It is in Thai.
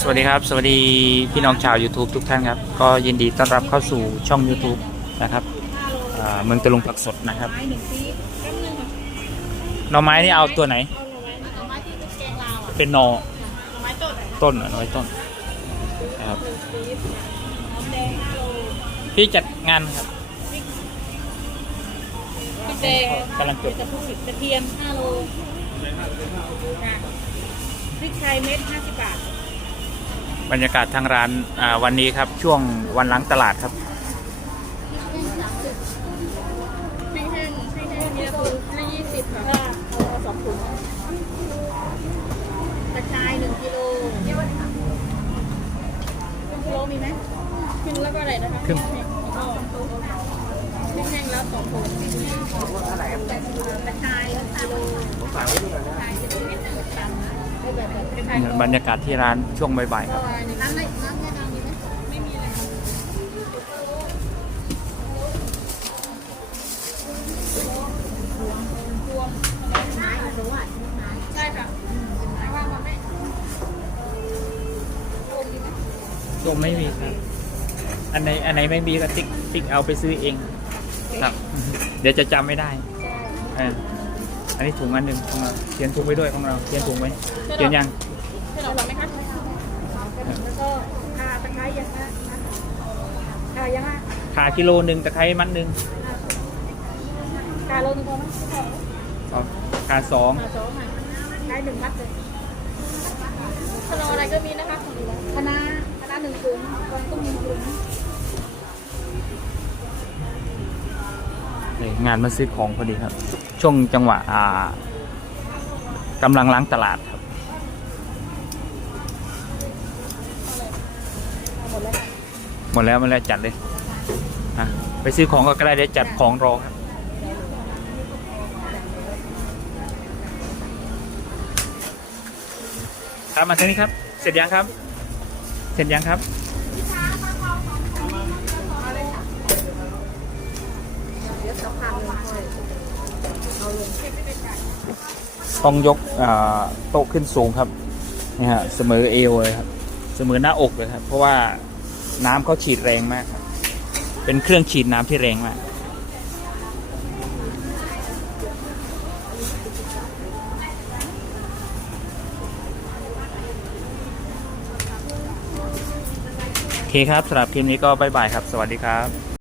สวัสดีครับ สวัสดีพี่น้องชาว YouTube ทุกท่านครับ ก็ยินดีต้อนรับเข้าสู่ช่อง YouTube นะครับเมืองตะลุงผักสดนะครับหน่อไม้นี่เอาตัวไหน เป็นหน่อต้นนหอน่อไม้ต้นครับพี่จัดงานครับแดงกำลังจบดกระเทียมห้าโลพริกไทยเม็ดห้าสิบบาท บรรยากาศทางร้านวันนี้ครับช่วงวันล้างตลาดครับแห้งแห้งีละยี่สิบค่ะสองุกระชายหนึ่งกิโลลกมีไหมครึ่งแล้วก็อะไรนะคะครึ่งงสเบรชายแล้วตาลกรยบรารยากาศที่ร้านช่วงบ่ายๆครับไม่มีไเลยวรวมไม่มีครับ อันไหนอันไหนไม่มีก็ติ๊กติ๊กเอาไปซื้อเองครับเดี๋ยวจะจำไม่ได้ออันนี้ถุงอันหนึ่งของเราเขียนถุงไว้ด้วยของเราเขียนถุงไว้เขียนยังเขียนอมาไหมะแล้วก็ขาตะไคร้ยังฮะขายังฮะขากิโลหนึ่งตะไคร้มัดหนึ่งขาโลนึงพอไหมขาสองได้หนึ่งมัดเลยคณะอะไรก็มีนะคะคณะคณะหนึ่งถุงกองต้องหนึ่งถุงงานมาซื้อของพอดีครับ ช่วงจังหวะกำลังล้างตลาดครับ หมดแล้วหมดแล้วจัดเลย ไปซื้อของก็ได้เดี๋ยวจัดของรอครับครับมาทางนี้ครับ เสร็จยังครับ เสร็จยังครับต้องยกโต๊ะขึ้นสูงครับ นี่ฮะเสมอเอวเลยครับ เสมอหน้าอกเลยครับ เพราะว่าน้ำเขาฉีดแรงมากครับเป็นเครื่องฉีดน้ำที่แรงมาก โอเคครับสำหรับคลิปนี้ก็บายบายครับสวัสดีครับ